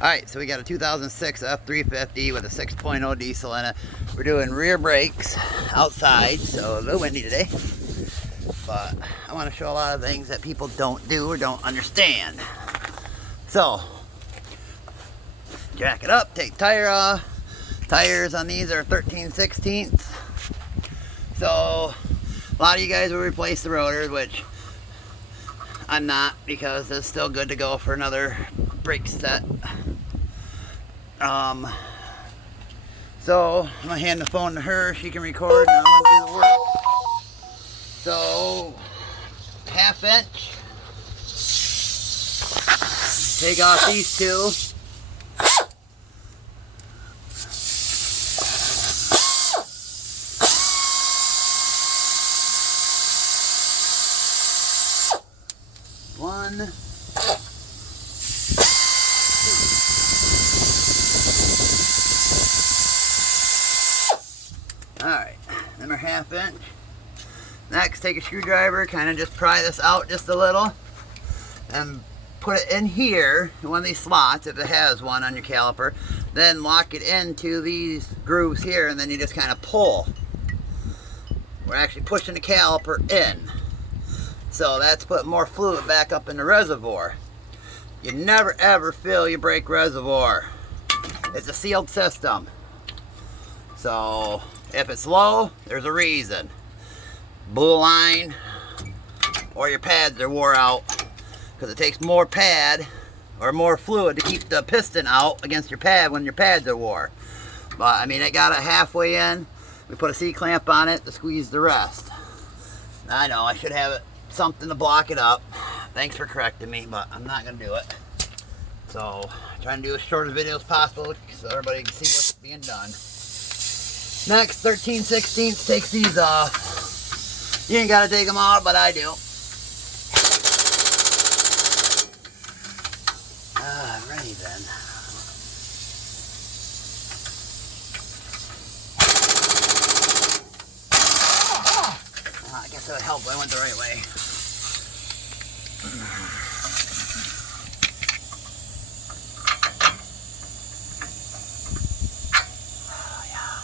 Alright, so we got a 2006 F350 with a 6.0 diesel in it. We're doing rear brakes outside, so a little windy today. But I want to show a lot of things that people don't do or don't understand. So, jack it up, take tire off. Tires on these are 13/16. So, a lot of you guys will replace the rotors, which I'm not, because it's still good to go for another brake set. So I'm gonna hand the phone to her, she can record, and I'm gonna do the work. So, 1/2 inch. Take off these two. One. Alright, then our 1/2 inch. Next, take a screwdriver, kind of just pry this out just a little, and put it in here, in one of these slots, if it has one on your caliper. Then lock it into these grooves here, and then you just kind of pull. We're actually pushing the caliper in. So that's putting more fluid back up in the reservoir. You never ever fill your brake reservoir. It's a sealed system. So if it's low, there's a reason. Blew a line, or your pads are wore out, because it takes more pad or more fluid to keep the piston out against your pad when your pads are wore. But I mean, I got it halfway in. We put a C-clamp on it to squeeze the rest. I know I should have it something to block it up. Thanks for correcting me, but I'm not gonna do it. So I'm trying to do as short a video as possible so everybody can see what's being done. Next, 13/16 takes these off. You ain't gotta take them out, but I do. Alrighty then. I guess that would help if I went the right way. Oh, yeah.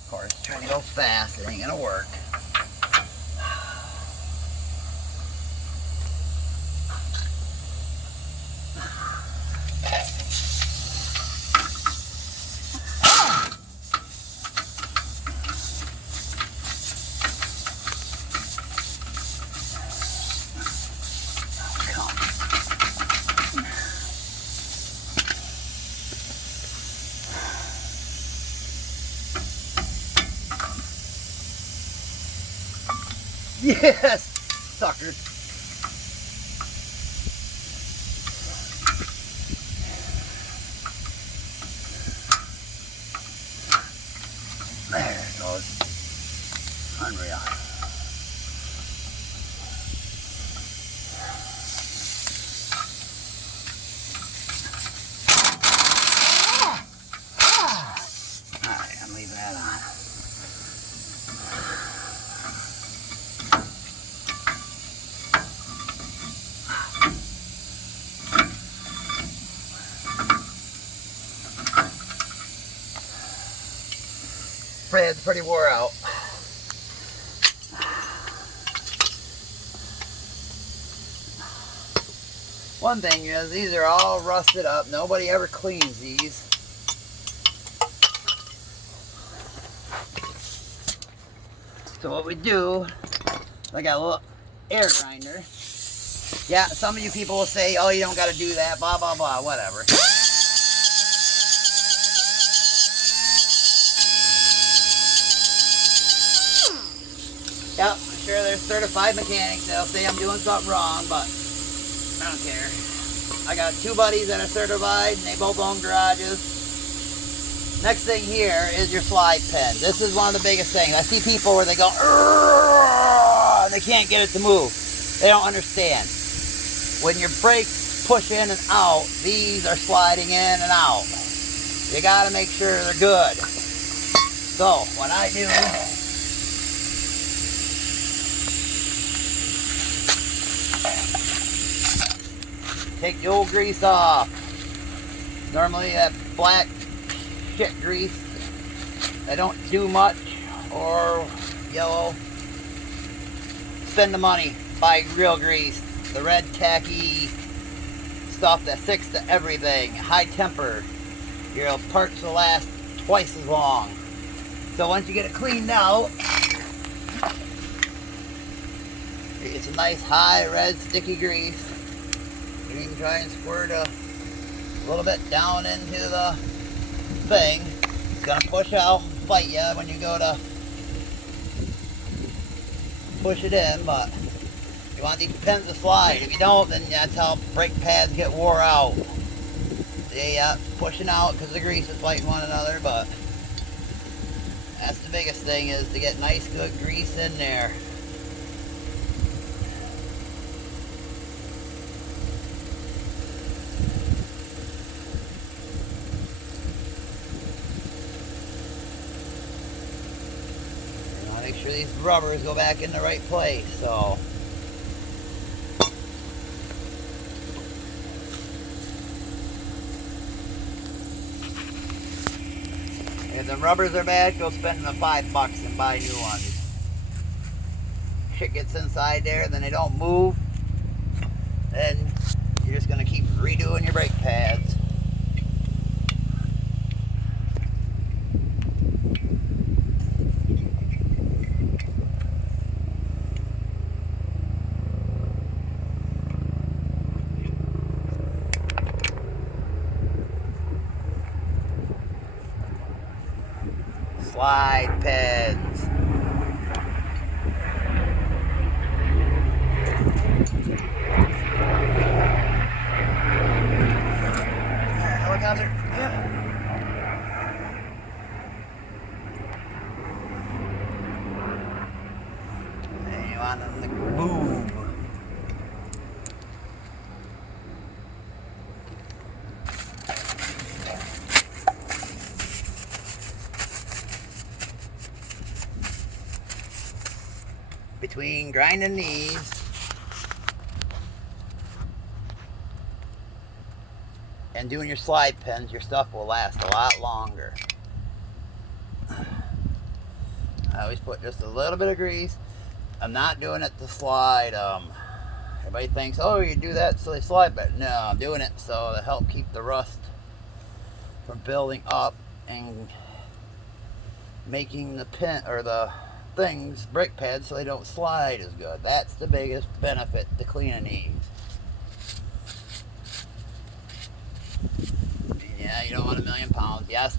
Of course, trying to go fast, it ain't gonna work. Yes, suckers. There it goes. Unreal. Alright, I'm leaving that on. Fred's pretty wore out. One thing is, these are all rusted up. Nobody ever cleans these. So what we do, I got a little air grinder. Yeah, some of you people will say, oh, you don't got to do that, blah, blah, blah, whatever. Yep, I'm sure there's certified mechanics that'll say I'm doing something wrong, but I don't care. I got 2 buddies that are certified, and they both own garages. Next thing here is your slide pin. This is one of the biggest things. I see people where they go, and they can't get it to move. They don't understand. When your brakes push in and out, these are sliding in and out. You gotta make sure they're good. So, what I do, take the old grease off. Normally that black shit grease, they don't do much, or yellow. Spend the money, buy real grease. The red tacky stuff that sticks to everything, high temper. Your parts will last twice as long. So once you get it cleaned out, it's a nice high red sticky grease. You can try and squirt a little bit down into the thing. It's gonna push out and fight you when you go to push it in, but you want these pins to slide. If you don't, then that's how brake pads get wore out. They pushing out because the grease is fighting one another, but that's the biggest thing, is to get nice good grease in there. Make sure these rubbers go back in the right place. So if the rubbers are bad, go spend the $5 and buy new ones. Shit gets inside there, then they don't move, then you're just gonna keep redoing your brake pads. Slide pads. Helicopter. Yep. And you want them to move. Between grinding these and doing your slide pins, your stuff will last a lot longer. I always put just a little bit of grease. I'm not doing it to slide. Everybody thinks, oh, you do that so they slide, but no, I'm doing it so to help keep the rust from building up and making the pin or the things, brake pads, so they don't slide as good. That's the biggest benefit to cleaning these. Yeah, you don't want 1,000,000 pounds. Yes,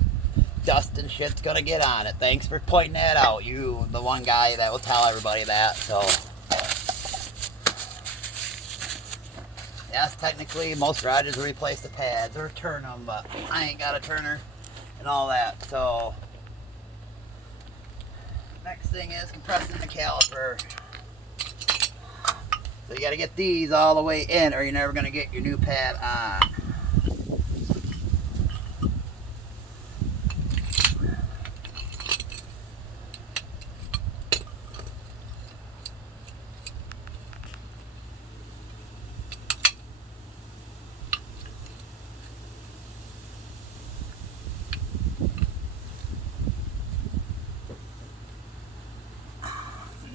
dust and shit's gonna get on it. Thanks for pointing that out. You, the one guy that will tell everybody that. So yes, technically most garages will replace the pads or turn them, but I ain't got a turner and all that. So next thing is compressing the caliper. So you got to get these all the way in, or you're never going to get your new pad on.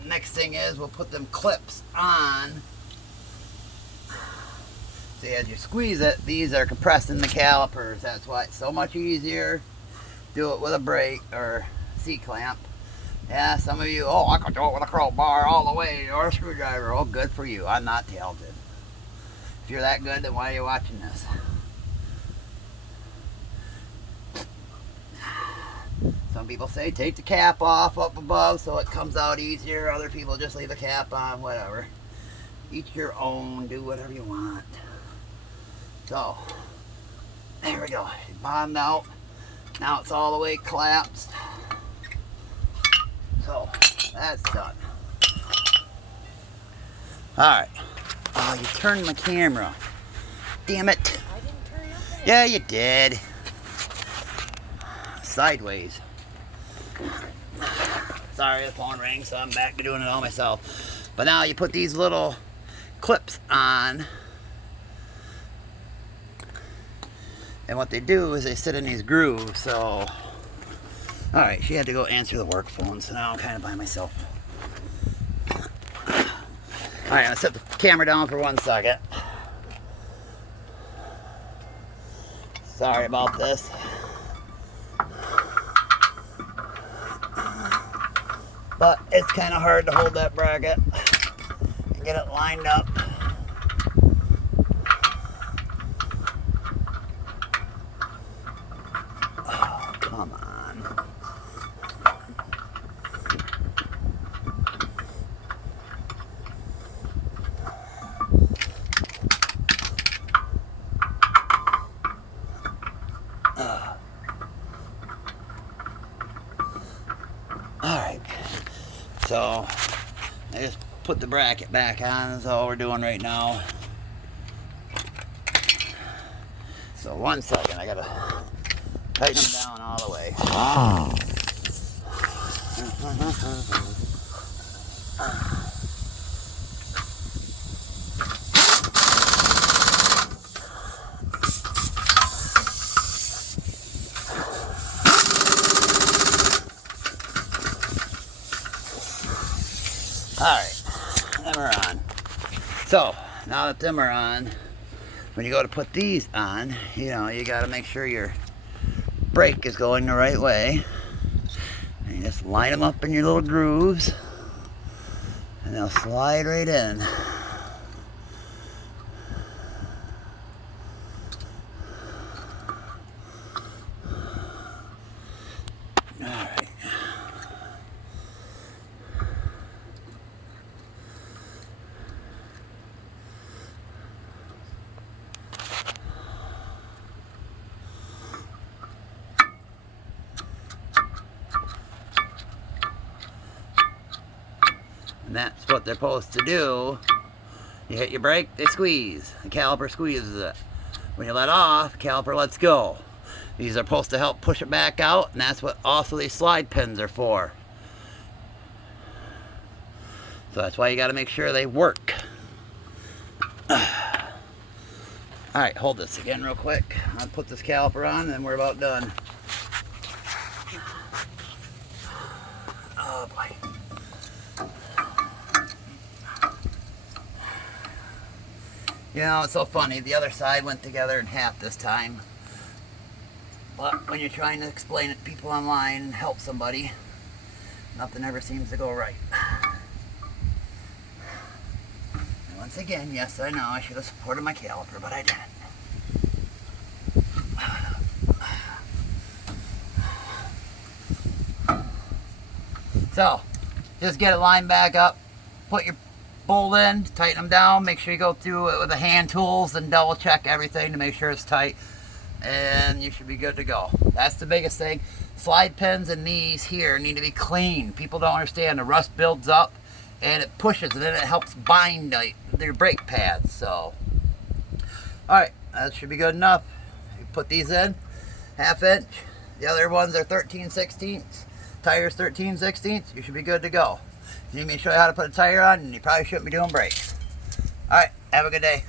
Next thing is we'll put them clips on. See, as you squeeze it, these are compressing the calipers. That's why it's so much easier. Do it with a brake or C-clamp. Yeah, some of you, oh, I can do it with a crowbar all the way or a screwdriver. Oh, good for you. I'm not talented. If you're that good, then why are you watching this? Some people say take the cap off up above so it comes out easier. Other people just leave the cap on, whatever. Each your own, do whatever you want. So, there we go. It bottomed out. Now it's all the way collapsed. So, that's done. Alright. Oh, you turned my camera. Damn it. I didn't turn it. Yeah, you did. Sideways. Sorry, the phone rang, so I'm back to doing it all myself. But now you put these little clips on. And what they do is they sit in these grooves. So, alright, she had to go answer the work phone, so now I'm kind of by myself. Alright, I'm going to set the camera down for 1 second. Sorry about this. But it's kind of hard to hold that bracket and get it lined up. Oh, come on. Alright. So, I just put the bracket back on. That's all we're doing right now. So 1 second, I gotta tighten them down all the way. Alright, them are on. So, now that them are on, when you go to put these on, you know, you got to make sure your brake is going the right way. And you just line them up in your little grooves, and they'll slide right in. Alright. And that's what they're supposed to do. You hit your brake, they squeeze. The caliper squeezes it. When you let off, the caliper lets go. These are supposed to help push it back out, and that's what also these slide pins are for. So that's why you got to make sure they work. Alright, hold this again real quick. I'll put this caliper on, and then we're about done. Oh boy. You know, it's so funny. The other side went together in half this time. But when you're trying to explain it to people online and help somebody, nothing ever seems to go right. And once again, yes, I know I should have supported my caliper, but I didn't. So, just get it lined back up, put your bolt in, tighten them down, make sure you go through it with the hand tools and double check everything to make sure it's tight, and you should be good to go. That's the biggest thing. Slide pins and these here need to be clean. People don't understand, the rust builds up and it pushes, and then it helps bind their brake pads. So, alright, that should be good enough. You put these in, 1/2 inch. The other ones are 13/16. Tires 13/16. You should be good to go. If you need me to show you how to put a tire on, and you probably shouldn't be doing brakes. Alright, have a good day.